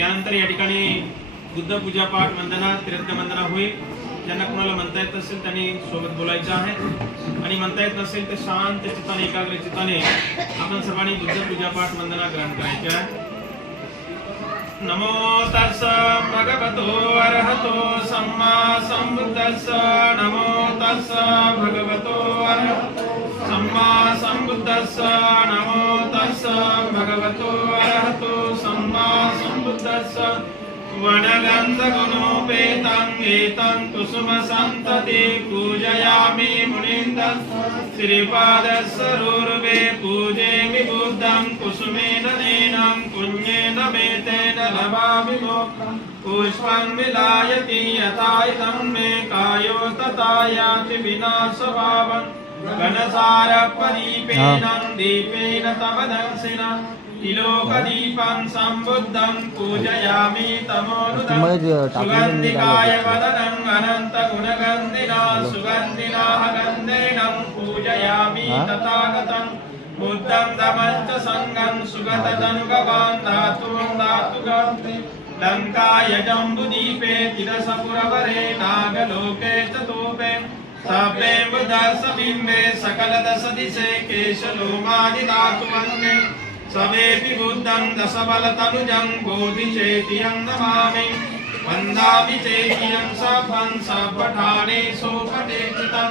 यानंतर या ठिकाणी बुद्ध पूजा पाठ वंदना त्रिरत्न वंदना होईल. ज्यांना कोणाला म्हणता येत नसेल त्यांनी सोबत बोलायचं आहे आणि म्हणता येत नसेल तर शांत चित्ताने एकाग्र चित्ताने आपण सर्वांनी बुद्ध पूजा पाठ वंदना ग्रहण करायची आहे. नमो तस्स भगवतो अरहतो सम्मा संबुद्धस्स. नमो तस्स भगवतो अरहतो सम्मा संबुद्धस्स. नमो तस्स भगवतो अरहतो सम्मा संबुद्धस्स. वनगन्धगुणोपेतं एतं कुसुमसन्तति पूजयामि मुनीन्द्रं. श्रीपादस्वरूर्वे पूजयामि बुद्धं कुसुमेन नैनं पुण्येन मेतेन लभामि मोक्षं. पुष्पं विलायति यथा इदं मे कायो तथा याति विनाशभावं. घनसारपदीपेन दीपेन तव दर्शिना तिलोकदीपं संबुद्धं पूजयामि तमोनुदं. सुगन्धिकाय वदनं अनन्तगुणगन्धिना सुगन्धिना गन्धेनं पूजयामि तथागतं. बुद्धं दमं च संगं सुगततनुगवान् धातुं धातुगन्धे. लङ्काय जम्बुदीपे तिरसपुरवरे नागलोके च तोपे. सभे बुधसबिम्बे सकलदशदिशे केशलोमादिधातुवन्ने. सवेपि बुद्धं दशबलतनुजं बोधिचेतियं नमामि. वन्दामि चेतियं सभं सपठाने सोपटेक्षितं.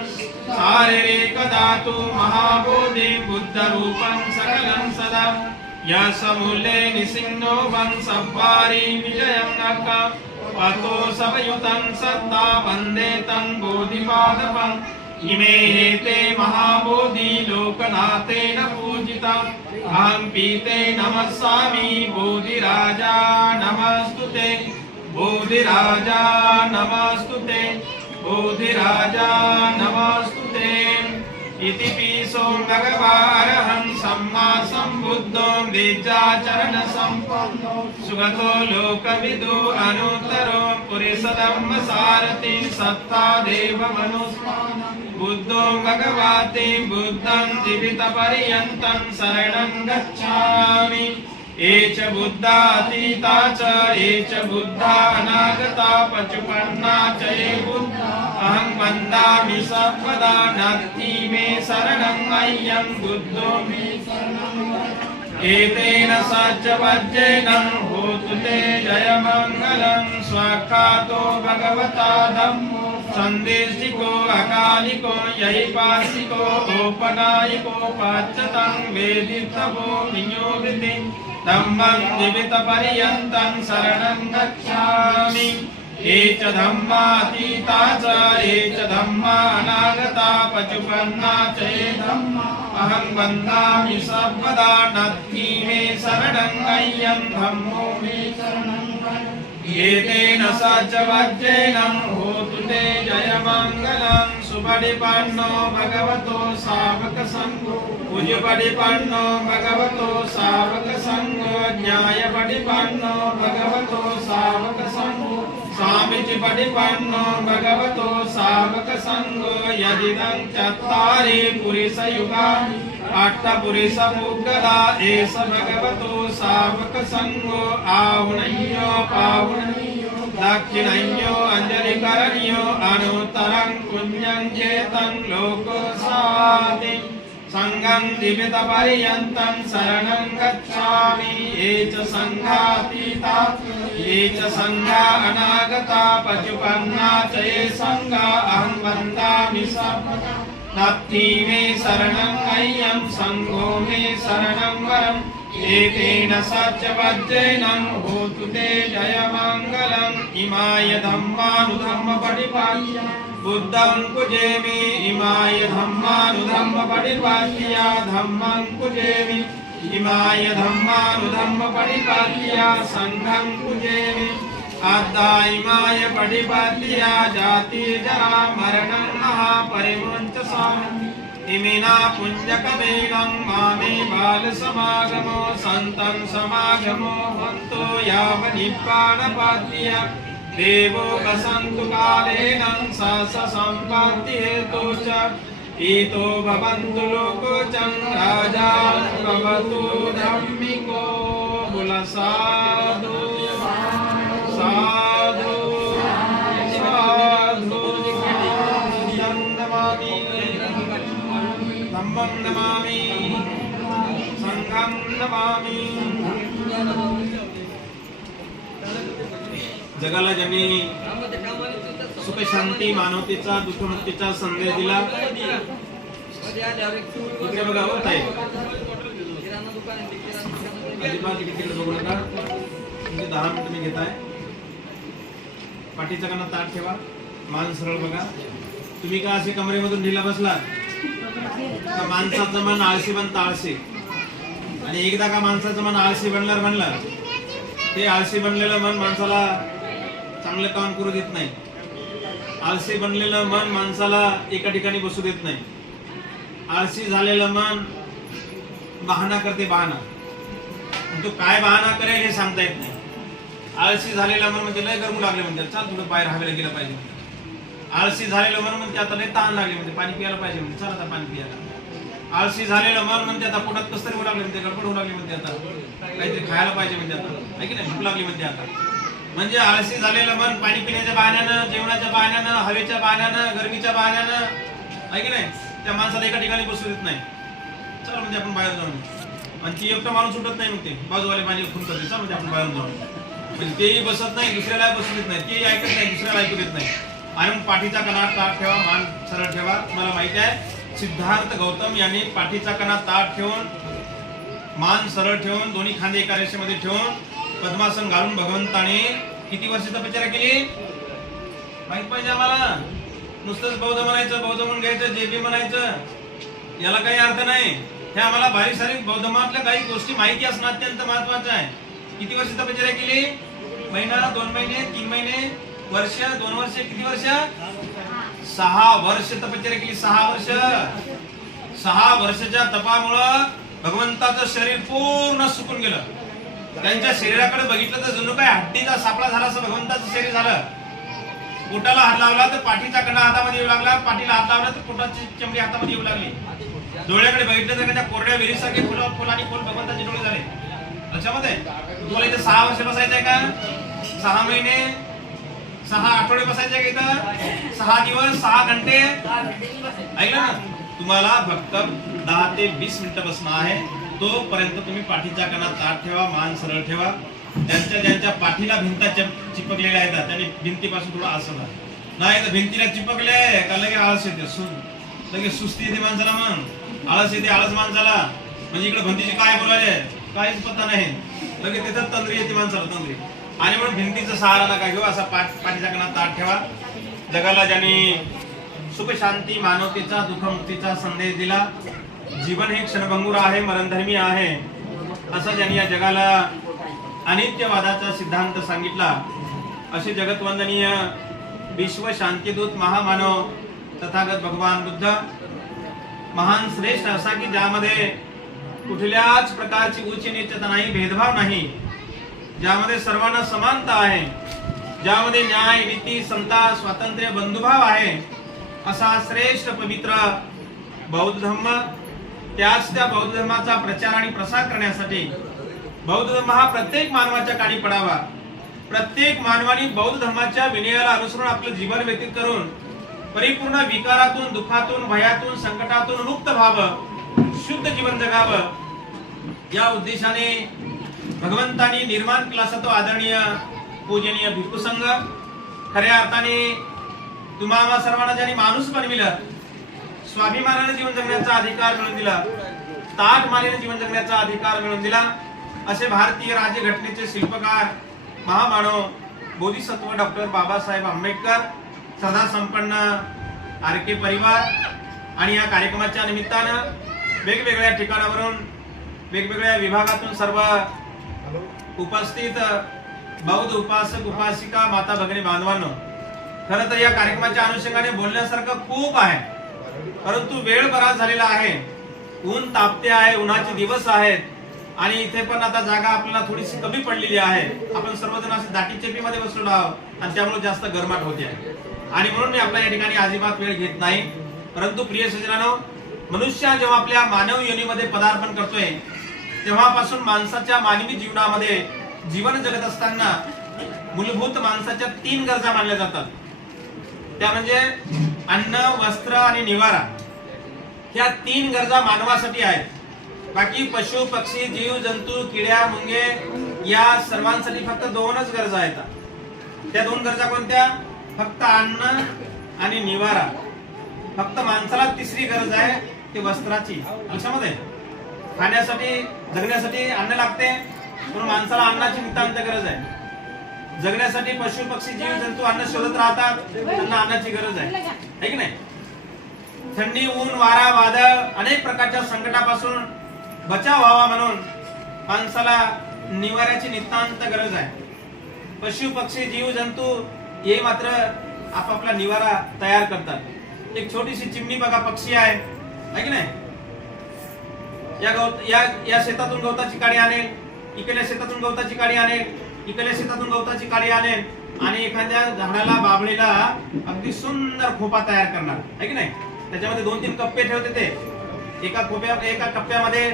शारीरिकधातु महाबोधिं बुद्धरूपं सकलं सदा. यशमूले निसिन्नो वंशवारी विजयं नका. पतो सवयुतं सत्ता वन्दे तं बोधिपादपम्. इमे हेते महाबोधि लोकनाथेन पूजिता. अहं पीते नमस्सामि बोधिराजा नमस्तुते. बोधिराजा नमस्तुते. बोधिराजा नमस्तुते. इति पीसो भगवारहं सम्मा सम्बुद्धो वेदाचरण संपन्नो. सुगतो लोकविदो अनुत्तरो पुरुषधम्म सारथि सत्ता देव मनुस्मरण. बुद्धो भगवते बुद्धं जीवितपर्यन्तं शरणं गच्छामि. ये च बुद्धातीता च ये च बुद्धा अनागता पचुपन्ना च ये बुद्धा. अहं वन्दामि सर्वदा नत्ति मे शरणं अय्यं बुद्धो मे शरणं. एतेन सच्चवज्जेन होतु ते जयमङ्गलं. स्वाख्यातो भगवता धम्मो सन्देशिको अकालिको यैपासिको औपनायिको पाच्यतं वेदितवो विनियोगिते. धम्मं जीवितपर्यन्तं शरणं गच्छामि. ये च धम्मातीता च ये च धम्मा अनागता पचुपन्ना च ये धम्मा. अहं वन्दामि सर्वदा नत्ति मे शरणं अय्यं धम्मो मे शरणं. एतेन सच्चवज्जेन होतु ते जयमङ्गलं. सुपटिपन्नो भगवतो सावकसङ्घो. पूज्यपटिपन्नो भगवतो सावकसङ्घो. ज्ञायपटिपन्नो भगवतो सावकसङ्घो. स्वामिचिपटिपन्नो भगवतो सावकसङ्घो. यदिदं चत्वारि पुरुषयुगानि अष्टपुरुषमुद्गला एष भगवतो सावकसङ्घो. आहुनय्यो पाहुनय्यो दक्षिणय्यो अञ्जलिकरणीयो अनुत्तरं पुण्यं चेतं लोकसाति. संघं जीवितपर्यन्तं शरणं गच्छामि. ये च संघातीता ये च संघा अनागता पचुपन्ना च ये संघा. अहं वन्दामि सर्वदा नत्ति मे शरणं अय्यं संघो मे शरणं वरम्. एतेन सच्चवज्जेन होतु ते जयमङ्गलम्. इमाय धम्मानुधम्मपटिपाट्य बुद्धं पूजयामि. इमाय धम्मानुधम्मपटिपाट्य धम्मं पूजयामि. इमाय धम्मानुधम्मपटिपाट्य संघं पूजयामि. अद्धा इमाय पटिपाट्य जाति जरा मरणं महापरिमुञ्च सामि. इमिना पुञ्जकमेनं मामे बालसमागमो सन्तं समागमो हन्तो यावनिप्पाणपाद्य. देवो वसन्तु कालेन स सम्पत्तिहेतो च. ईतो भवन्तु लोको च राजा भवतु धम्मिको. बुलसाधु नमामि। जगाला ज्यांनी सुख शांती मानवतेचा दुःखमुक्तीचा संदेश दिला, इकडे बघा होत आहे अजिबात तिकडे बघू नका, म्हणजे 10 मिनिटं मी घेत आहे। पाठीचा काना ताट ठेवा, मान सरळ बघा। तुम्ही का असे कमरेमधून ढिला बसला का माणसाचं मन आळशी बनतं आळशी, आणि एकदा का माणसाचं मन आळशी बनलं ते आळशी बनलेलं मन माणसाला चांगलं काम करू देत नाही। आळशी बनलेलं मन माणसाला एका ठिकाणी बसू देत नाही। आळशी झालेलं मन बहाणा करते, बहाणा। तो काय बहाणा करेल हे सांगता येत नाही। आळशी झालेलं मन म्हणजे लय गरमू लागले म्हणजे चल थोडं बाहेर हवेला गेलं पाहिजे। आळशी झालेलं मन म्हणजे आता लय तहान लागली म्हणजे पाणी प्यायला पाहिजे म्हणजे चल आता पाणी प्यायला। आळशी झालेलं मन म्हणजे आता पोटात कसतरी होऊ लागले म्हणजे गडबड होऊ लागली म्हणजे आता काहीतरी खायला पाहिजे म्हणजे आता आहे की नाही, भूक लागली म्हणजे आता। म्हणजे आळशी झालेलं मन पाणी पिण्याच्या बहाण्यानं, जेवणाच्या बहाण्यानं, हवेच्या बहाण्यानं, गरमीच्या बहाण्यानं आहे की नाही, त्या माणसाला एका ठिकाणी बसू देत नाही। चल म्हणजे आपण बाहेर जाऊन, आणि ती एकटा माणूस उठत नाही मग ते बाजूवाले पाणी खून करते, चल म्हणजे आपण बाहेर जाऊन, म्हणजे तेही बसत नाही, दुसऱ्याला बसू देत नाही, तेही ऐकत नाही, दुसऱ्याला ऐकू देत नाही। आणि मग पाठीचा कणा ताट ठेवा, मान सरळ ठेवा। मला माहिती आहे सिद्धार्थ गौतम यांनी पाठीचा कणा ताट ठेवून, मान सरळ ठेवून, दोन्ही खांदे एका रेषेमध्ये ठेवून पद्मासन घालून भगवंताने किती वर्ष तपश्चर्या केली माहित पाहिजे आम्हाला। नुसतंच बौद्ध म्हणायचं, बौद्ध म्हणून घ्यायचं, जे बी म्हणायचं, याला काही अर्थ नाही। हे आम्हाला बारीक सारीक बौद्ध धर्मातल्या काही गोष्टी माहिती असणं अत्यंत महत्वाचं आहे। किती वर्ष तपश्चर्या केली? महिना, 2 महिने, 3 महिने, वर्ष, 2 वर्ष, किती वर्ष? 6 वर्ष तपश्चर्या केली। 6 वर्ष। 6 वर्षाच्या तपामुळं भगवंताचं शरीर पूर्ण सुकून गेलं। त्यांच्या शरीराकडे बघितलं तर जणू काय हड्डीचा सापळा झाला असं भगवंताचं शरीर झालं। पोटाला हात लावला तर पाठीचा कणा हातामध्ये येऊ लागला, पाठीला हात लावला तर पोटाची चमडी हातामध्ये येऊ लागली। डोळ्याकडे बघितलं तर त्या कोरड्या विहिरीसारखे फुल आणि फुल भगवंताचे डोळे झाले। लक्षामध्ये तुम्हाला इथे 6 वर्ष बसायचंय का? 6 महिने, 6 आठवडे बसायचे का इथं? 6 दिवस, 6 घंटे, ऐकलं ना? तुम्हाला फक्त 10 ते 20 मिनिटं बसणं आहे। तोपर्यंत तुम्ही पाठीचा कणा ताट ठेवा, मान सरळ ठेवा। ज्यांच्या पाठीला भिंता चिपकलेल्या आहेत त्यांनी भिंतीपासून थोडं असं नाही तर भिंतीला चिपकले का लगे आळस येते, लगेच सुस्ती येते माणसाला, मग आळस येते आळस माणसाला। म्हणजे इकडे भिंतीचे काय बोलायले काहीच पत्ता नाही, लगेच तिथं तंद्री येते माणसाला, तंद्री। आणि म्हणून भिंतीचा सहारा नका घेऊ, असा पाठीचा कणा ताट ठेवा। जगाला ज्यांनी सुख शांती मानवतेचा दुःखमुक्तीचा संदेश दिला, जीवन हे क्षणभंगुर आहे, मरणधर्मी आहे, असं ज्यांनी या जगाला अनित्यवादाचा सिद्धांत सांगितला, असे जगतवंदनीय विश्व शांतीदूत महामानव तथागत भगवान बुद्ध महान श्रेष्ठ असा की ज्यामध्ये कुठल्याच प्रकारची उच्च नीचता नाही, भेदभाव नाही, ज्यामध्ये सर्वांना समानता आहे, ज्यामध्ये न्याय नीती समता स्वातंत्र्य बंधुभाव आहे, असा श्रेष्ठ पवित्र बौद्ध धर्म। त्याच त्या बौद्ध धर्माचा प्रचार आणि प्रसार करण्यासाठी बौद्ध धर्म हा प्रत्येक मानवाच्या काळी पडावा। प्रत्येक मानवाने बौद्ध धर्माच्या विनयाला अनुसरून आपलं जीवन व्यतीत करून परिपूर्ण विकारातून, दुःखातून, भयातून, संकटातून मुक्त व्हावं, शुद्ध जीवन जगावं, या उद्देशाने भगवंतानी निर्माण केला तो आदरणीय पूजनीय भिक्खू संघ। खऱ्या अर्थाने तुम्हाला सर्वांना ज्यांनी माणूस बनविलं, स्वाभिमानाने जीवन जगण्याचा अधिकार मिळवून दिला, ताठमानेने जीवन जगण्याचा अधिकार मिळवून दिला, असे भारतीय राज्यघटनेचे शिल्पकार महामानव बोधिसत्व डॉक्टर बाबासाहेब आंबेडकर, सदा संपन्न आरके परिवार आणि या कार्यक्रमाच्या निमित्तानं वेगवेगळ्या ठिकाणावरून, वेगवेगळ्या विभागातून सर्व उपस्थित बौद्ध उपासक उपासिका माता भगिनी बांधवांनो, खरं तर या कार्यक्रमाच्या अनुषंगाने बोलण्यासारखं खूप आहे, परंतु वेळ बराच झालेला आहे, ऊन तापते आहे, उन्हाचे दिवस आहेत आणि इथे पण आता जागा आपल्याला थोडीशी कमी पडलेली आहे। आपण सर्वजण असे दाटी चेपीमध्ये बसलो आहोत आणि त्यामुळे जास्त गरमाट होते आहे, आणि म्हणून मी आपल्या या ठिकाणी अजिबात वेळ घेत नाही। परंतु प्रिय सज्जनांनो, मनुष्य जेव्हा आपल्या मानव योनीमध्ये पदार्पण करतोय तेव्हापासून माणसाच्या मानवी जीवनामध्ये जीवन जगत असताना मूलभूत माणसाच्या 3 गरजा मानल्या जातात। त्या म्हणजे अन्न, वस्त्र आणि निवारा। ह्या 3 गरजा मानवासाठी आहेत। बाकी पशु पक्षी जीव जंतू किड्या मुंगे या सर्वांसाठी फक्त दोनच गरजा आहेत। त्या दोन गरजा कोणत्या? फक्त अन्न आणि निवारा। फक्त माणसाला तिसरी गरज आहे ती वस्त्राची। लक्षामध्ये खाण्यासाठी जगण्यासाठी अन्न लागते, म्हणून माणसाला अन्नाची नितांत गरज आहे। जगण्यासाठी पशु पक्षी जीव जंतू अन्न शोधत राहतात, त्यांना अन्नाची गरज आहे की नाही? थंडी ऊन वारा वादळ अनेक प्रकारच्या संकटापासून बचाव व्हावा म्हणून माणसाला निवाऱ्याची नितांत गरज आहे। पशु पक्षी जीव जंतू हे मात्र आपापला निवारा तयार करतात। एक छोटीशी चिमणी बघा, पक्षी आहे की नाही? या शेतातून गवताची काडी आणेल, इकडल्या शेतातून गवताची काडी आणेल, इकडल्या शेतातून गवताची काडी आणेल आणि एखाद्या झाडाला बाबळीला अगदी सुंदर खोपा तयार करणार आहे की नाही? त्याच्यामध्ये 2-3 कप्पे ठेवते ते, एका कप्प्यामध्ये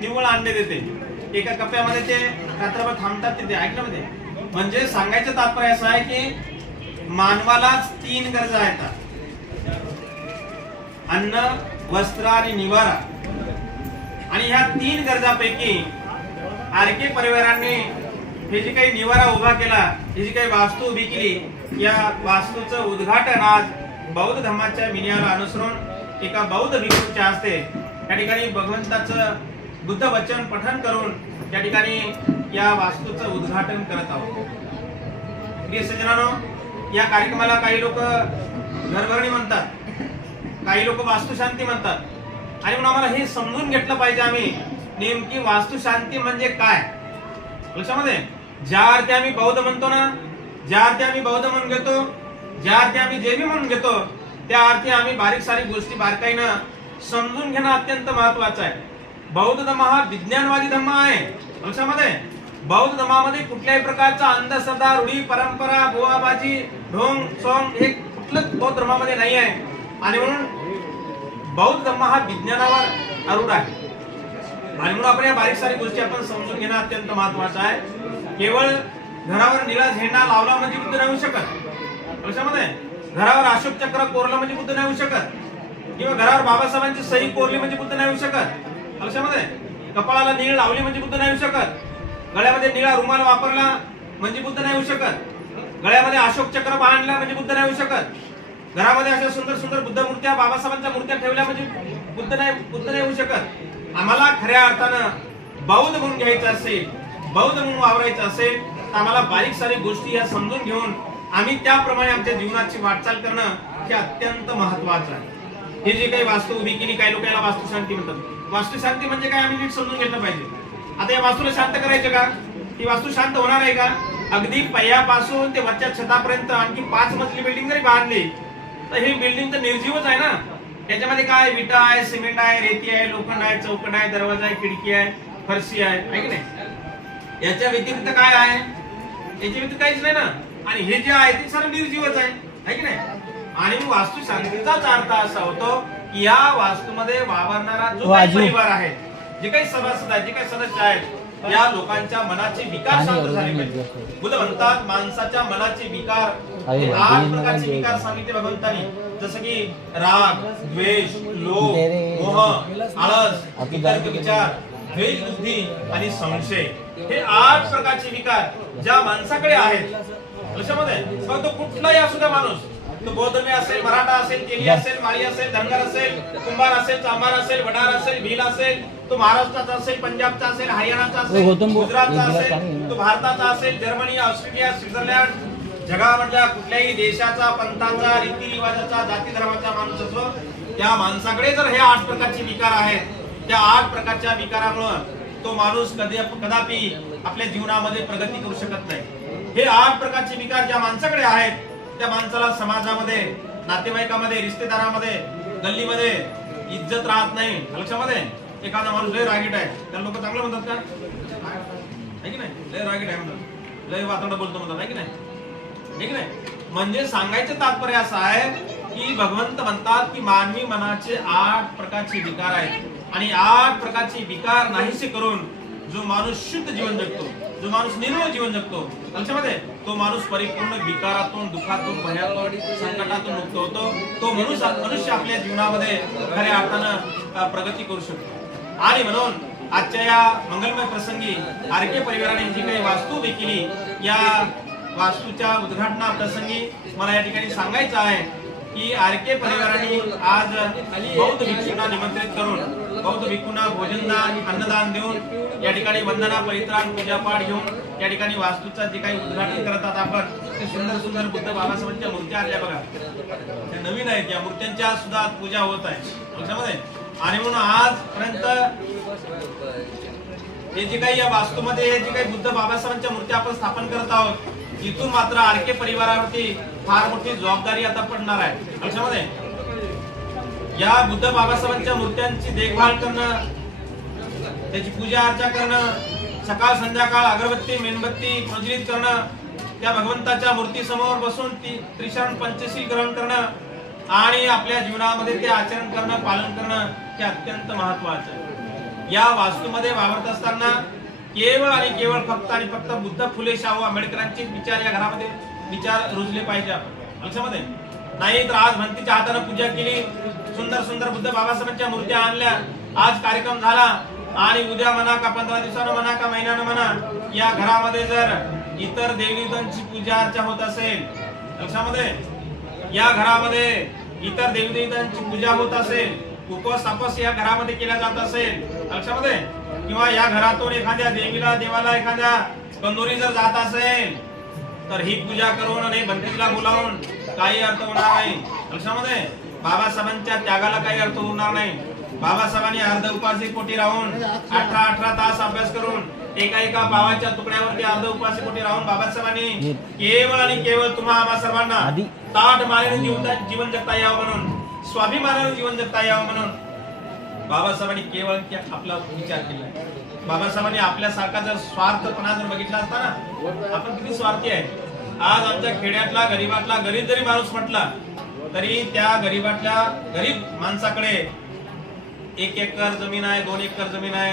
निव्वळ अंडे देते, एका कप्प्यामध्ये ते रात्रभर थांबतात तिथे ऐकण्यामध्ये। म्हणजे सांगायचं तात्पर्य असं आहे की मानवालाच 3 गरजा आहेत, अन्न वस्त्र आणि निवारा। आणि ह्या 3 गरजापैकी आरके परिवारांनी हे जे काही निवारा उभा केला, ही जी काही वास्तू उभी केली, या वास्तूचं उद्घाटन आज बौद्ध धर्माच्या विनयाला अनुसरून एका बौद्ध भिक्षूच्या हस्ते त्या ठिकाणी भगवंताचं बुद्ध वचन पठण करून त्या ठिकाणी या वास्तूचं उद्घाटन करत आहोत। प्रिय सज्जनांनो, या कार्यक्रमाला काही लोक घरभरणी म्हणतात, काही लोक वास्तुशांती म्हणतात, आणि म्हणून आम्हाला हे समजून घेतलं पाहिजे आम्ही नेमकी वास्तुशांती म्हणजे काय। लक्षामध्ये ज्या अर्थी आम्ही बौद्ध म्हणतो ना, ज्या अर्थी आम्ही बौद्ध म्हणून घेतो, ज्या अर्थी आम्ही जैनी म्हणून घेतो, त्या अर्थी आम्ही बारीक सारीक गोष्टी बारकाईनं समजून घेणं अत्यंत महत्वाचं आहे। बौद्ध धर्म हा विज्ञानवादी धर्म आहे। लक्षामध्ये बौद्ध धर्मामध्ये कुठल्याही प्रकारचा अंधश्रद्धा रूढी परंपरा बोवाबाजी ढोंग सोंग हे कुठलंच बौद्ध धर्मामध्ये नाही आहे, आणि म्हणून बौद्ध धर्म हा विज्ञानावर आरूढ आहे। आणि म्हणून आपण या बारीक सारी गोष्टी आपण समजून घेणं अत्यंत महत्वाचं आहे। केवळ घरावर निळा झेंडा लावला म्हणजे बुद्ध नाही होऊ शकत। लक्षामध्ये घरावर अशोक चक्र कोरलं म्हणजे बुद्ध नाही होऊ शकत, किंवा घरावर बाबासाहेबांची सही कोरली म्हणजे बुद्ध नाही होऊ शकत। लक्षामध्ये कपाळाला नीळ लावली म्हणजे बुद्ध नाही होऊ शकत, गळ्यामध्ये निळा रुमाल वापरला म्हणजे बुद्ध नाही होऊ शकत, गळ्यामध्ये अशोक चक्र बांधला म्हणजे बुद्ध नाही होऊ शकत, घरामध्ये अशा सुंदर सुंदर बुद्ध मूर्त्या बाबासाहेबांच्या मूर्त्या ठेवल्या म्हणजे बुद्ध नाही होऊ शकत। आम्हाला खऱ्या अर्थानं बौद्ध म्हणून घ्यायचं असेल, बौद्ध म्हणून वावरायचं असेल, तर आम्हाला बारीक सारी गोष्टी या समजून घेऊन आम्ही त्याप्रमाणे आमच्या जीवनाची वाटचाल करणं हे अत्यंत महत्वाचं आहे। हे जे काही वास्तू उभी केली, काही लोक याला वास्तुशांती म्हणतात। वास्तुशांती म्हणजे काय आम्ही नीट समजून घेतलं पाहिजे। आता या वास्तूला शांत करायचं का? ती वास्तू शांत होणार आहे का? अगदी पहिल्यापासून ते वरच्या छतापर्यंत आणखी 5 मजली बिल्डिंग जरी बांधली तर ही बिल्डिंग तर निर्जीवच आहे ना। त्याच्यामध्ये काय विटा आहे, सिमेंट आहे, रेती आहे, लोखंड आहे, चौकट आहे, दरवाजा आहे, खिडकी आहे, फरशी आहे की नाही? याच्या व्यतिरिक्त काय आहे? याच्या व्यतिरिक्त काहीच नाही ना। आणि हे जे आहे ते सर्व निर्जीवच आहे की नाही? आणि वास्तुशांतीचाच अर्थ असा होतो की या वास्तूमध्ये वावरणारा जो काही परिवार आहे, जे काही सभासद आहेत, जे काही सदस्य आहेत, या लोकांच्या मनाचे विकार शांत झाले पाहिजे। बुद्ध म्हणतात माणसाच्या मनाचे विकार 8 प्रकारचे विकार सांगितले भगवंतांनी, जसं की राग, द्वेष, लोभ, मोह, आळस, वितर्क विचार, द्वेष बुद्धी आणि संशय, हे 8 प्रकारचे विकार ज्या माणसाकडे आहेत। लक्षामध्ये तो कुठलाही असू द्या माणूस, तो बौद्ध असेल, मराठा असेल, तेली असेल, माळी असेल, धनगर असेल, कुंभार असेल, चांभार असेल, वडार असेल, भील असेल, तो महाराष्ट्राचा असेल, पंजाबचा असेल, हरियाणाचा असेल, गुजरातचा असेल, तो भारताचा असेल, जर्मनी, ऑस्ट्रेलिया, स्वित्झर्लंड, जगामधल्या कुठल्याही देशाचा, पंथाचा, रीतिरिवाजाचा, जाती धर्माचा माणूस असो, त्या माणसाकडे जर हे 8 प्रकारचे विकार आहेत, त्या 8 प्रकारच्या विकारामुळे तो माणूस कदापि आपल्या जीवनामध्ये प्रगती करू शकत नाही। हे 8 प्रकारचे विकार ज्या माणसाकडे आहेत, त्या माणसाला समाजामध्ये, नातेवाईकामध्ये, रिश्तेदारामध्ये, गल्लीमध्ये इज्जत राहत नाही। लक्षामध्ये एखादा माणूस लय रागीट आहे, त्याला लोक चांगलं म्हणतात का? आहे की नाही? लय रागीट आहे म्हणतात, लय वातडा बोलतो म्हणतात, आहे की नाही? म्हणजे सांगायचं तात्पर्य असं आहे की भगवंत म्हणतात की मानवी मनाचे 8 प्रकारचे विकार आहेत, आणि 8 प्रकारचे विकार नाहीसे करून जो माणूस शुद्ध जीवन जगतो, जो माणूस निर्मळ जीवन जगतो, लक्षामध्ये तो माणूस परिपूर्ण विकारातून, दुःखातून, भयातून, संकटातून मुक्त होतो। तो मनुष्य आपल्या जीवनामध्ये खऱ्या अर्थानं प्रगती करू शकतो। आणि म्हणून आजच्या या मंगलमय प्रसंगी आरके परिवाराने जी काही वास्तू उभी केली, या वास्तूच्या उद्घाटना प्रसंगी मला या ठिकाणी सांगायचं आहे की आरके परिवाराने आज बौद्ध भिक्षूंना निमंत्रित करून बौद्ध भिक्षूंना भोजनदान अन्नदान देऊन या ठिकाणी वंदना परित्राण पूजापाठ घेऊन या ठिकाणी वास्तूचा जे काही उद्घाटन करतात आपण, ते सुंदर सुंदर बुद्ध बाबासाहेबांच्या मूर्त्या आणल्या बघा, त्या नवीन आहेत, या मूर्त्यांच्या सुद्धा पूजा होत आहे लक्षामध्ये. आणि म्हणून आजपर्यंत हे जे काही या वास्तूमध्ये जे काही बुद्ध बाबासाहेबांच्या मूर्त्या आपण स्थापन करत आहोत, इथून मात्र आरके परिवारावरती फार मोठी जबाबदारी आता पडणार आहे लक्षामध्ये. या बुद्ध बाबासाहेबांच्या मूर्त्यांची देखभाल करणं, त्याची पूजा अर्चा करणं, सकाळ संध्याकाळ अगरबत्ती मेणबत्ती प्रज्वलित करणं, त्या भगवंताच्या मूर्ती समोर बसून ती त्रिशरण पंचशील ग्रहण करणं आणि आपल्या जीवनामध्ये ते आचरण करणं पालन करणं हे अत्यंत महत्वाचं आहे. या वास्तूमध्ये वावरत असताना केवळ आणि केवळ फक्त आणि फक्त बुद्ध फुले शाहू आंबेडकरांचे विचार या घरामध्ये विचार रुजले पाहिजे आपण लक्षामध्ये. नाही तर आज भंतीच्या हाताने पूजा केली, सुंदर सुंदर बुद्ध बाबासाहेबांच्या मूर्त्या आणल्या, आज कार्यक्रम झाला आणि उद्या म्हणा का 15 दिवसानं म्हणा का महिन्यानं म्हणा, या घरामध्ये जर इतर देवदेवतांची पूजा अर्चा होत असेल लक्षामध्ये, या घरामध्ये इतर देवदेवतांची पूजा होत असेल, उपवास तापस या घरामध्ये केला जात असेल लक्षामध्ये, किंवा या घरातून एखाद्या देवीला देवाला एखाद्या कंदोरी जर जात असेल तर ही पूजा करून आणि बंदीला बोलावून काही अर्थ होणार नाही लक्षामध्ये. बाबासाहेबांच्या त्यागाला काही अर्थ होणार नाही. बाबासाहेबांनी अर्ध उपासी पोटी राहून 18 तास अभ्यास करून एका पावाच्या तुकड्यावरती अर्ध उपासी पोटी राहून बाबासाहेबांनी केवळ आणि केवळ तुम्हा आम्हा सर्वांना ताट मानेने जीवन जगता यावं म्हणून, स्वाभिमानाने जीवन जगता यावं म्हणून बाबासाहेबांनी केवळ आपला विचार केला. बाबासाहेबांनी आपल्यासारखा जर स्वार्थपणा जर बघितला असता ना, आपण किती स्वार्थी आहे. आज आमच्या खेड्यातला गरीबातला गरीब जरी माणूस म्हटला तरी त्या गरीब माणसाकडे 1 एकर जमीन आहे, 2 एकर जमीन आहे,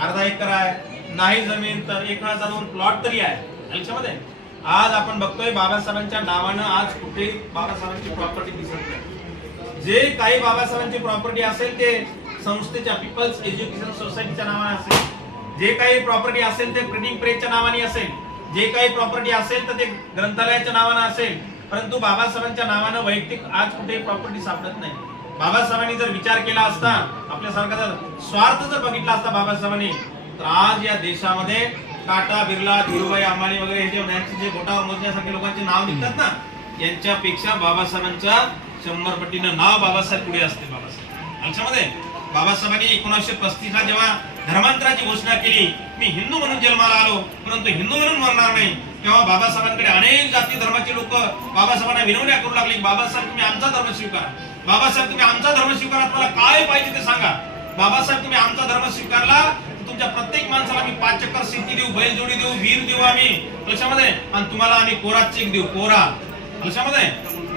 अर्धा एकर आहे, नाही जमीन तर 1,000 प्लॉट तरी आहे लक्षामध्ये. आज आपण बघतोय बाबासाहेबांच्या नावानं आज कुठे बाबासाहेबांची प्रॉपर्टी दिसत नाही. जे काही बाबासाहेबांची प्रॉपर्टी असेल ते संस्थेच्या पीपल्स एज्युकेशन सोसायटीच्या नावाने असेल, जे काही प्रॉपर्टी असेल ते प्रिंटिंग प्रेसच्या नावाने असेल, जे काही प्रॉपर्टी असेल तर ते ग्रंथालयाच्या नावाने असेल, परंतु बाबासाहेबांच्या नावाने वैयक्तिक आज कुठे प्रॉपर्टी सापडत नाही. बाबासाहेबांनी जर विचार केला असता, आपल्यासारखा जर स्वार्थ जर बघितला असता बाबासाहेबांनी, तर आज या देशामध्ये टाटा बिर्ला धीरूभाई अंबानी वगैरे हे जे बोटावर मोजण्यासारखे लोकांचे नाव निघतात ना, यांच्यापेक्षा बाबासाहेबांच्या 100 पटीनं नाव बाबासाहेब पुढे असते. बाबासाहेब लक्षामध्ये. बाबासाहेबांनी 1935 ला जेव्हा धर्मांतराची घोषणा केली, मी हिंदू म्हणून जन्माला आलो परंतु हिंदू म्हणून मरणार नाही, तेव्हा बाबासाहेबांकडे अनेक जाती धर्माचे लोक बाबासाहेबांना विनवण्या करू लागले, बाबासाहेब तुम्ही आमचा धर्म स्वीकारा, बाबासाहेब तुम्ही आमचा धर्म स्वीकारा, तुम्हाला काय पाहिजे ते सांगा, बाबासाहेब तुम्ही आमचा धर्म स्वीकारला तुमच्या प्रत्येक माणसाला आम्ही 5 एकर शेती देऊ, बैलजोडी देऊ, वीर देऊ आम्ही लक्षामध्ये, आणि तुम्हाला आम्ही कोरा चेक देऊ, कोरा लक्षामध्ये.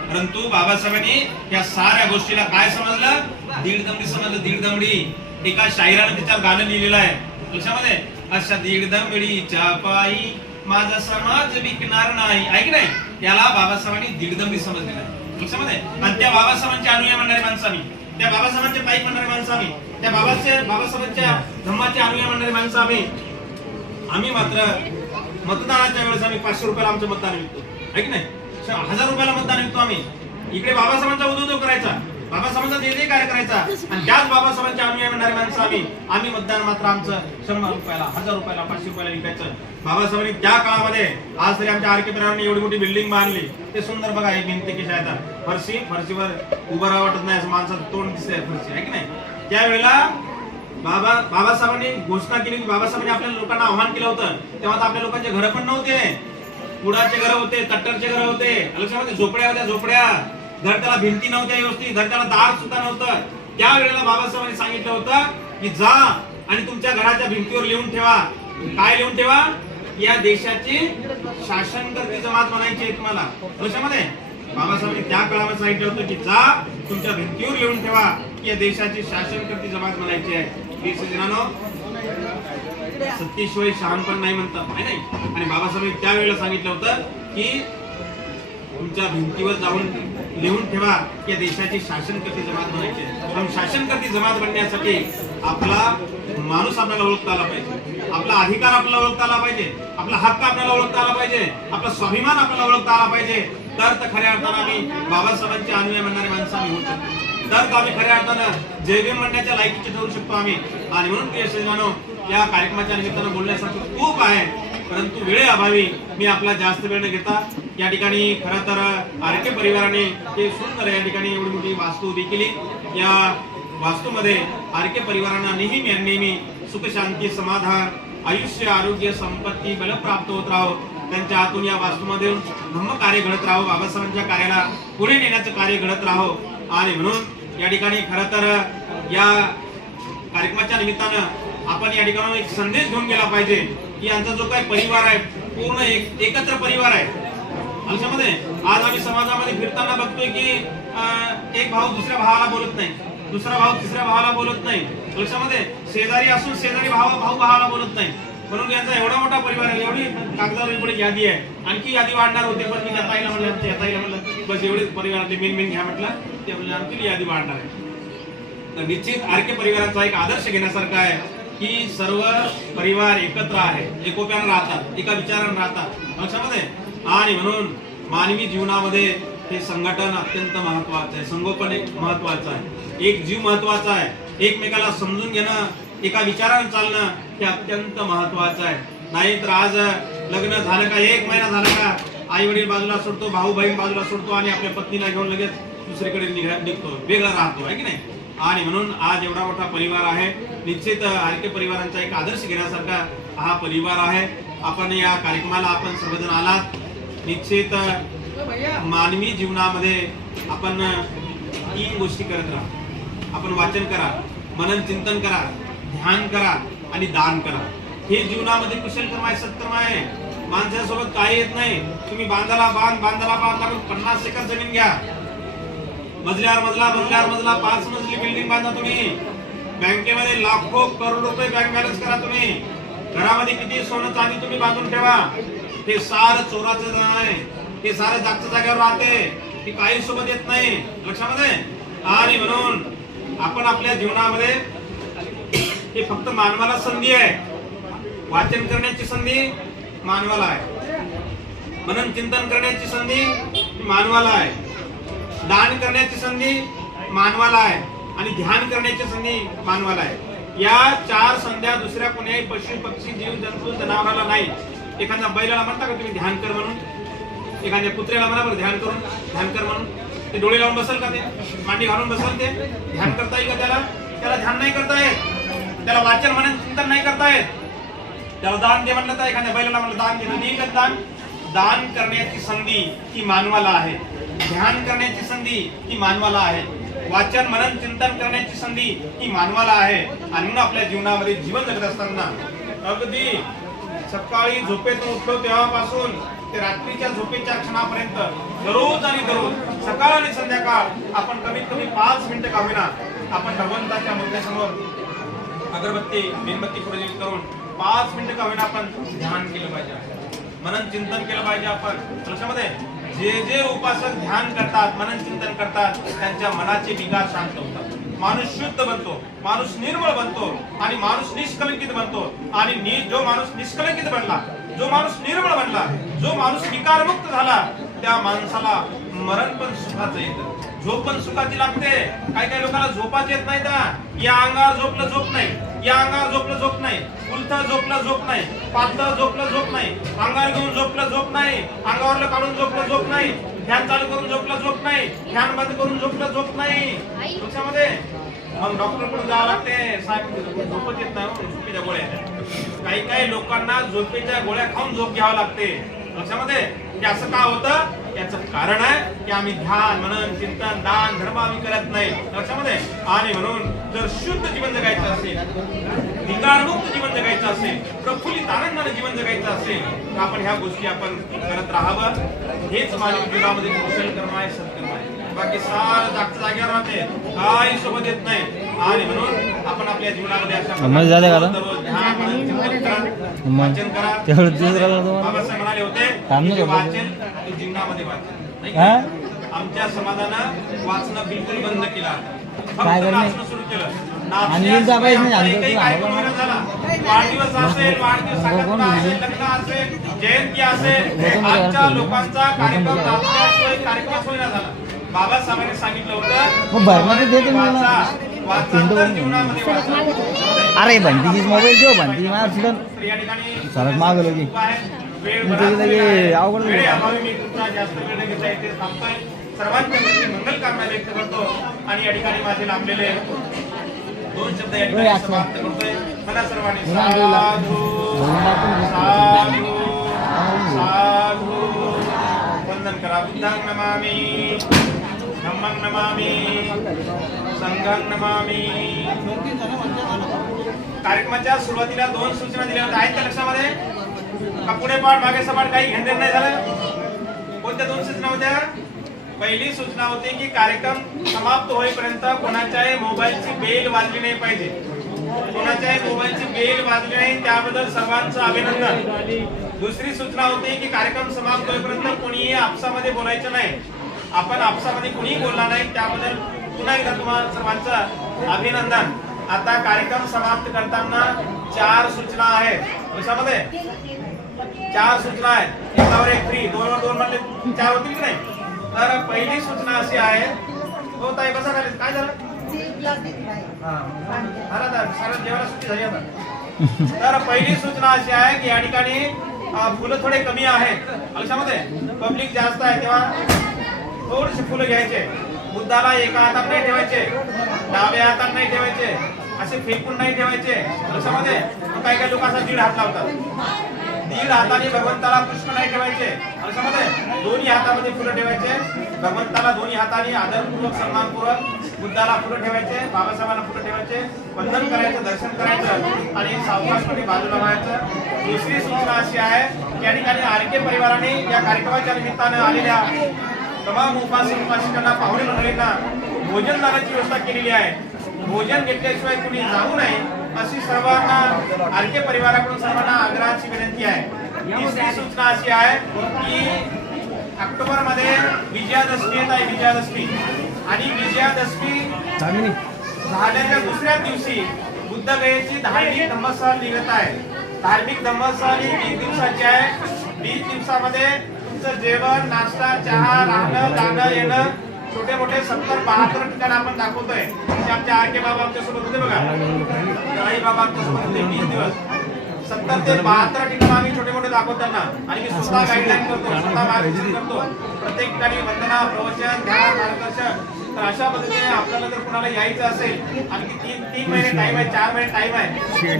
परंतु बाबासाहेबांनी या साऱ्या गोष्टीला काय समजलं, दीड दमडी समजलं. दीड दमडी एका शाहिराने त्याच्यावर गाणं लिहिलेलं आहे लक्षामध्ये, अशा दीड दमडीच्या पायी माझा समाज विकणार नाही, ऐक नाही, याला बाबासाहेबांनी दीड दमडी समजलेलं आहे लक्षामध्ये. आणि त्या बाबासाहेबांचे अनुयायी म्हणणारे माणसं आम्ही, त्या बाबासाहेबांचे पाईक म्हणणारे माणसं आम्ही, त्या बाबासाहेबांच्या धम्माचे अनुयायी म्हणणारे माणसं आम्ही मात्र मतदानाच्या वेळेस आम्ही 500 रुपयाला आमचं मतदान विकतो, ऐक नाही, 1000 रुपयाला मतदान विकतो आम्ही. इकडे बाबासाहेबांचा उदो करायचा, बाबासाहेबांचा जे कार्य करायचा, आणि त्याच बाबासाहेबांच्या अनुयायी म्हणणारे माणसं आम्ही मतदान मात्र आमचं 100 रुपयाला 1000 रुपयाला 500 रुपयाला विकायचं. बाबासाहेबांनी त्या काळामध्ये आज तरी आमच्या आरके परिवाराने एवढी मोठी बिल्डिंग बांधली, ते सुंदर बघा, हे भिंती कशा आहेत, फरशीवर उभं राहावं वाटत नाही, असं माणसाचं तोंड दिसतंय फरशी, आहे की नाही. त्यावेळेला बाबासाहेबांनी घोषणा केली की बाबासाहेबांनी आपल्या लोकांना आव्हान केलं होतं, तेव्हा तर आपल्या लोकांचे घर पण नव्हते, कुडाचे घर होते, तट्टरचे घर होते लक्षामध्ये, झोपड्या होत्या, झोपड्या, घर त्याला भिंती नव्हत्या व्यवस्थित, घर त्याला दार सुद्धा नव्हतं. त्यावेळेला बाबासाहेबांनी सांगितलं होतं की जा आणि तुमच्या घराच्या भिंतीवर लिहून ठेवा, काय लिहून ठेवा, या देशाची शासनकर्ती जमात बनायची आहे तुम्हाला लक्षामध्ये. बाबासाहेबांनी त्या काळामध्ये सांगितलं होतं की जा तुमच्या भिंतीवर लिहून ठेवा की या देशाची शासनकर्ती जमात बनायची आहे. सत्तेशिवाय शहाणपण नाही म्हणतात, नाही. आणि बाबासाहेबांनी त्यावेळेला सांगितलं होतं की तुमच्या भिंतीवर जाऊन लिहून ठेवा की देशाची शासनकर्ती जमात बनायची आहे. शासनकर्ती जमात बनण्यासाठी आपला माणूस आपल्याला ओळखता आला पाहिजे, आपला अधिकार आपल्याला ओळखता आला पाहिजे, आपला हक्क आपल्याला ओळखता आला पाहिजे, आपला स्वाभिमान आपल्याला ओळखता आला पाहिजे. तर खऱ्या अर्थानं आम्ही बाबासाहेबांचे अनुयायी म्हणणारे माणसं आम्ही होऊ शकतो. तर आम्ही खऱ्या अर्थानं जय भीम म्हणण्याच्या लायकीचे ठरू शकतो आम्ही. आणि म्हणून प्रिय सजमानो, या कार्यक्रमाच्या निमित्तानं बोलण्यासारखं खूप आहे, परंतु वेळेअभावी मी आपला जास्त वेळ न घेता या ठिकाणी खरं तर आरके परिवाराने हे सुंदर या ठिकाणी एवढी मोठी वास्तू उभी केली. या वास्तूमध्ये आरके परिवारांना नेहमी सुख शांती समाधान आयुष्य आरोग्य संपत्ती बल प्राप्त होत राहो. त्यांच्या हातून या वास्तूमध्ये धम्म कार्य घडत राहो, बाबासाहेबांच्या कार्याला पुढे नेण्याचं कार्य घडत राहो. आणि म्हणून या ठिकाणी खरं तर या कार्यक्रमाच्या निमित्तानं आपण या ठिकाणी एक संदेश घेऊन गेला पाहिजे की यांचा जो काही परिवार आहे पूर्ण एकत्र परिवार आहे. आमच्यामध्ये आज आम्ही समाजामध्ये फिरताना बघतोय की एक भाऊ दुसऱ्या भावाला बोलत नाही, दुसरा भाऊ तिसऱ्या भावाला बोलत नाही. लक्षामध्ये शेजारी असून शेजारी भाऊ भावाला बोलत नाही. म्हणून यांचा एवढा मोठा परिवार आहे, एवढी कागदावर एवढी यादी आहे. आणखी यादी वाढणार होते, पण मी त्या ताईला म्हणलं बस एवढेच परिवारातले मेन घ्या म्हटलं, ते म्हणजे आणखी यादी वाढणार आहे. तर निश्चित आरके परिवाराचा एक आदर्श घेण्यासारखा आहे की सर्व परिवार एकत्र आहे, एकोप्यानं राहतात, एका विचारानं राहतात. लक्षामध्ये आणि म्हणून मानवी जीवनामध्ये हे संघटन अत्यंत महत्वाचं आहे, संगोपन एक महत्वाचं आहे, एक जीव महत्वाचा आहे, एकमेकाला समजून घेणं, एका विचारानं चालणं हे अत्यंत महत्वाचं आहे. नाहीतर आज लग्न झालं का, एक महिना झाला का, आई वडील बाजूला सोडतो, भाऊ बहीण बाजूला सोडतो आणि आपल्या पत्नीला घेऊन लगेच दुसरीकडे निघतो, वेगळा राहतो, आहे की नाही. आणि म्हणून आज एवढा मोठा परिवार आहे. निश्चित आरके परिवारांचा एक आदर्श घेण्यासारखा हा परिवार आहे. आपण या कार्यक्रमाला आपण सर्वजण आलात. निश्चित मानवी जीवनामध्ये आपण 3 गोष्टी करत राहा. आपण वाचन करा, मनन चिंतन करा, ध्यान करा आणि दान करा. हे जीवनामध्ये कुशल कर्म आहे, सत्कर्म आहे. माणसासोबत काही येत नाही. तुम्ही बांधाला बांध लागून 50 एकर जमीन घ्या, मजल्यावर मजला 5 मजली बिल्डिंग बांधा. तुम्ही बँकेमध्ये लाखो करोड रुपये बँक बॅलन्स करा. तुम्ही घरामध्ये किती सोनं चांदी तुम्ही बांधून ठेवा. हे सारं चोराचं धन आहे, हे सारं जागच्या जागेवर राहते, हे काही सोबत येत नाही. लक्षामध्ये आणि म्हणून आपण आपल्या जीवनामध्ये हे फक्त मानवाला संधी आहे. वाचन करण्याची संधी मानवाला आहे, मनन चिंतन करण्याची संधी मानवाला आहे, दान करण्याची संधी मानवाला आहे आणि ध्यान करण्याची संधी मानवाला आहे. या 4 संध्या दुसऱ्या कोणत्याही पशु पक्षी जीव जंतू जनावराला नाही. एखाद्या बैलाला म्हणता का तुम्ही ध्यान कर म्हणून? एखाद्या कुत्र्याला म्हणा बरं ध्यान कर म्हणून? ते डोळे लावून बसल का? ते मांडी घालून बसल? ते ध्यान करता येईल का त्याला? त्याला ध्यान नाही करता येत. त्याला वाचन म्हणून चिंतन नाही करता येत. त्याला दान दे म्हणलं तर एखाद्या बैलाला म्हणलं दान दे, नाही करत दान. दान करण्याची संधी ही मानवाला आहे, ध्यान करण्याची संधी ही मानवाला आहे, वाचन मनन चिंतन करण्याची संधी ही मानवाला आहे. आणि म्हणून आपल्या जीवनामध्ये जीवन जगत असताना अगदी सकाळी झोपेतून उठलो तेव्हापासून ते रात्रीच्या झोपेच्या क्षणापर्यंत दररोज सकाळ आणि संध्याकाळ आपण कमीत कमी 5 मिनिटं का होईना आपण भगवंताच्या मूर्तीसमोर अगरबत्ती मेणबत्ती प्रज्वलित करून 5 मिनिटं का होईना आपण ध्यान केलं पाहिजे, मनन चिंतन केलं पाहिजे. आपण त्याच्यामध्ये जे उपासक ध्यान करतात, मनन चिंतन करतात, त्यांच्या मनाचे विकार शांत होतात. माणूस शुद्ध बनतो, माणूस निर्मळ बनतो आणि माणूस निष्कलंकित बनतो. आणि जो माणूस निष्कलंकित बनला, जो माणूस निर्मळ बनला, जो माणूस विकारमुक्त झाला, त्या माणसाला मरण पण सुखाचं येतं, झोप पण सुखाची लागते. काही लोकांना झोपाच येत नाही. या अंगावर झोपलं झोप नाही, या अंगावर झोपलं झोप नाही, उलट झोपलं झोप नाही, पातळ झोपलं झोप नाही, अंगावर घेऊन झोपलं झोप नाही, अंगावरलं काढून झोपलं झोप नाही, फॅन चालू करून झोपलं झोप नाही, फॅन बंद करून झोपलं झोप नाही. त्याच्यामध्ये मग डॉक्टर कडे जावं लागते. साहेब झोपच येत नाही, झोपेच्या गोळ्या. काही लोकांना झोपेच्या गोळ्या खाऊन झोप घ्यावं लागते. त्याच्यामध्ये ते असं का होतं? याचं कारण आहे की आम्ही ध्यान मनन चिंतन दान धर्म आम्ही करत नाही. लक्षामध्ये आणि म्हणून जर शुद्ध जीवन जगायचं असेल, विकारमुक्त जीवन जगायचं असेल, प्रफुल्लित आनंदाने जीवन जगायचं असेल तर आपण ह्या गोष्टी आपण करत राहावं. हेच मानवी जीवनामध्ये कुशल कर्म आहे, सत्कर्म आहे. बाकी सारं जागच्या जागेवर राहते, काही सोबत येत नाही. आणि म्हणून आपण आपल्या जीवनामध्ये अशा ध्यान मनन चिंतन करा, वाचन करा. बाबासाहेब म्हणाले होते वाचन जीवनामध्ये वाचन. आमच्या समाजानं वाचणं बिलकुल बंद केलं, फक्त वाचणं सुरू केलं. नाचण्यास वयाचा एकही कार्यक्रम होईना झाला. वाढदिवस असेल, वाढदिवस असेल, लग्न असेल, जयंती असेल, आजच्या लोकांचा कार्यक्रम नाचण्याशिवाय कार्यक्रम होईना झाला. बाबासाहेबांनी सांगितलं होतं वाचा जीवनामध्ये वाचा. अरे बंटीची मोबाईल देऊ बंटी माझ्या या ठिकाणी सरच मागवलं की अवघड वेळ अभावी मी तुमचा जास्त वेळ न घेता इथे थांबतोय. सर्वांच्या प्रती मंगल कामना व्यक्त करतो आणि या ठिकाणी माझे लाभलेले 2 शब्द या ठिकाणी समाप्त करतोय. मला सर्वांनी साधू साधू साधू वंदन करा. बुद्धां नमामि, धम्मं नमामि, संघं नमामि. कार्यक्रमाच्या सुरुवातीला 2 सूचना दिल्या होत्या, आहेत का लक्षामध्ये? का पुढे पाठ मागे सपाट काही घेणदेण नाही झालं? कोणत्या 2 सूचना होत्या? पहिली सूचना होती की कार्यक्रम समाप्त होईपर्यंत कोणाच्याही मोबाईलची बेल वाजली नाही पाहिजे. कोणाच्याही मोबाईलची बेल वाजली नाही त्याबद्दल सर्वांचं अभिनंदन. दुसरी सूचना होती की कार्यक्रम समाप्त होईपर्यंत कोणीही आपसामध्ये बोलायचं नाही. आपण आपसामध्ये कोणीही बोलला नाही त्याबद्दल पुन्हा एकदा तुम्हाला सर्वांचं अभिनंदन. आता कार्यक्रम समाप्त करताना 4 सूचना आहेत. कशामध्ये 4 सूचना आहेत? एकावर एक फ्री, 2 वर 2 म्हणले 4 होतील की नाही? तर पहिली सूचना अशी आहे. हो ताई बसा झाले, काय झालं? सारा जेवायला सुट्टी झाली आता. तर पहिली सूचना अशी आहे की या ठिकाणी फुलं थोडे कमी आहेत. लक्षामध्ये पब्लिक जास्त आहे तेव्हा थोडेसे फुलं घ्यायचे. बुद्धाला एका हातात नाही ठेवायचे, डाव्या हातात नाही ठेवायचे, असे फेकून नाही ठेवायचे. लक्षामध्ये काही काही लोक असा 1.5 हात लावतात. 1.5 हाताने भगवंताला पुष्प नाही ठेवायचे. लक्षामध्ये दोन्ही हातामध्ये फुलं ठेवायचे. भगवंताला दोन्ही हाताने आदरपूर्वक सन्मानपूर्वक बुद्धाला फुलं ठेवायचे, बाबासाहेबांना फुलं ठेवायचे, वंदन करायचं, दर्शन करायचं आणि सावकाशपणे बाजूला व्हायचं. दुसरी सूचना अशी आहे की या ठिकाणी आरके परिवाराने या कार्यक्रमाच्या निमित्तानं आलेल्या तमाम उपासक उपासिकांना, पाहुणे मंडळींना भोजनदानाची व्यवस्था केलेली आहे. भोजन घेतल्याशिवाय कुणी जाऊ नये अशी सर्वांना आरके परिवाराकडून सर्वांना आग्रहाची विनंती आहे. तिसरी सूचना अशी आहे की ऑक्टोबर मध्ये विजयादशमी येत आहे. विजयादशमी आणि विजयादशमी झाल्याच्या दुसऱ्या दिवशी बुद्धगयेची धार्मिक धम्मसहल निघत आहे. धार्मिक धम्मसहल ही 20 दिवसाची आहे. 20 दिवसामध्ये तुमचं जेवण, नाश्ता, चहा, राहणं, जाणं, येणं, छोटे मोठे 70-72 ठिकाण आपण दाखवतोय. आमच्या आरके बाबा आमच्या सोबत होते बघा, आई बाबा आमच्या सोबत होते. 20 दिवस 70 ते 72 ठिकाण आम्ही छोटे मोठे दाखवताना आणि मी स्वतः गाईडलाईन करतो, स्वतः मार्गदर्शन करतो. प्रत्येक ठिकाणी वंदना, प्रवचन, ध्यान, मार्गदर्शन. तर अशा पद्धतीने आपल्याला जर कुणाला यायचं असेल, आणखी 3 महिने टाइम आहे, 4 महिने टाइम आहे,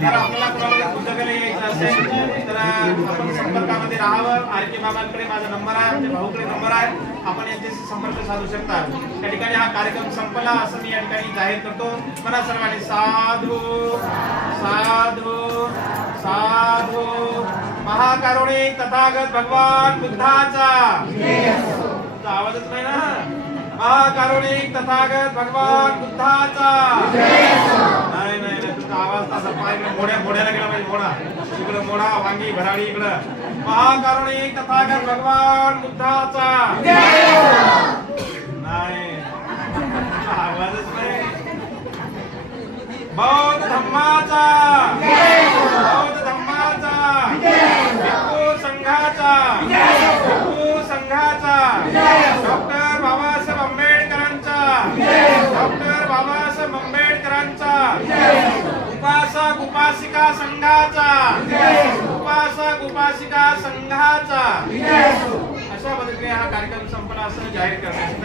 तर आपल्याला कुणाला बुद्धगयेला यायचं असेल तर आपण संपर्कामध्ये राहावं. आरके बाबांकडे माझा नंबर आहे, आमच्या भाऊकडे नंबर आहे, आपण यांच्याशी संपर्क साधू शकता. त्या ठिकाणी हा कार्यक्रम संपला असं मी या ठिकाणी जाहीर करतो. मला सर्वांनी साधू साधू साधू. महाकारुणिक तथागत भगवान बुद्धाचा आवाजच नाही ना. महाकारुणिक तथागत भगवान बुद्धाचा. नाही नाही नाही, तुमचा आवाज तसा पाहिजे. मोड्याला गेला पाहिजे. मोडा इकडं, मोडा वांगी भराडी इकडं. महाकारुणिक तथागत भगवान बुद्धाचा. नाही आवाजच नाही. बौद्ध धम्माचा. बौद्ध धम्माचा. भिक्खू संघाचा. भिक्खू संघाचा. डॉक्टर बाबासाहेब आंबेडकरांचा. डॉक्टर बाबासाहेब आंबेडकरांचा. उपासक उपासिका संघाचा. उपासक उपासिका संघाचा. अशा पद्धतीने हा कार्यक्रम संपला असं जाहीर करण्यात